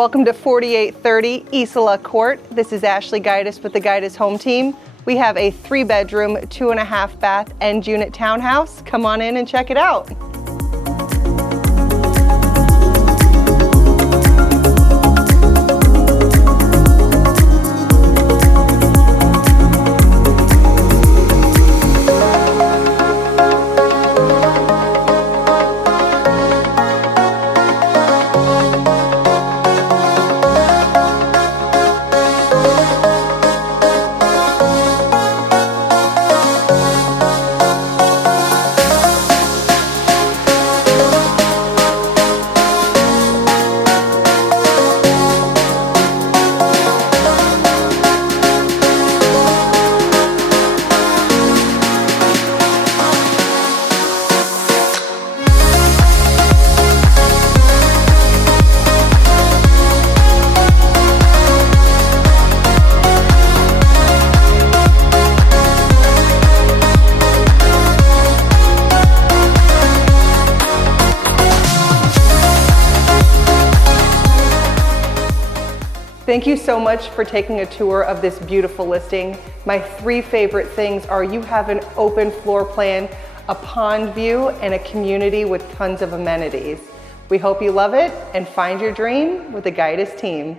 Welcome to 4830 Isola Court. This is Ashley Gaitis with the Gaitis Home Team. We have a 3-bedroom, 2.5 bath end unit townhouse. Come on in and check it out. Thank you so much for taking a tour of this beautiful listing. My 3 favorite things are you have an open floor plan, a pond view, and a community with tons of amenities. We hope you love it and find your dream with the Gaitis team.